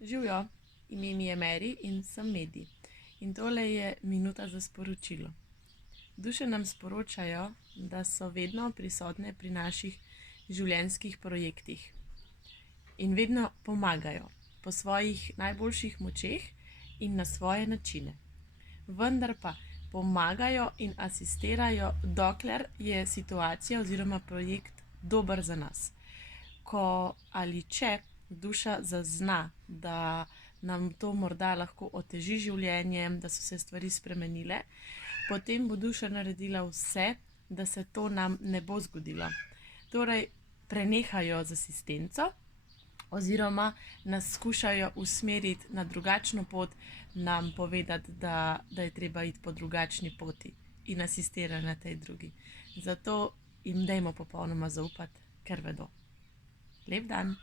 Živijo, ime mi je Mary in sem Medi. In tole je minuta za sporočilo. Duše nam sporočajo, da so vedno prisotne pri naših življenjskih projektih in vedno pomagajo po svojih najboljših močeh in na svoje načine. Vendar pa pomagajo in asistirajo, dokler je situacija oziroma projekt dober za nas. Ko ali če duša zazna, da nam to morda lahko oteži življenje, da so se stvari spremenile, potem bo duša naredila vse, da se to nam ne bo zgodilo. Torej, prenehajo z asistenco oziroma nas skušajo usmeriti na drugačno pot, nam povedati, da je treba iti po drugačni poti in asistirajo na tej drugi. Zato jim dajmo popolnoma zaupati, ker vedo. Lep dan!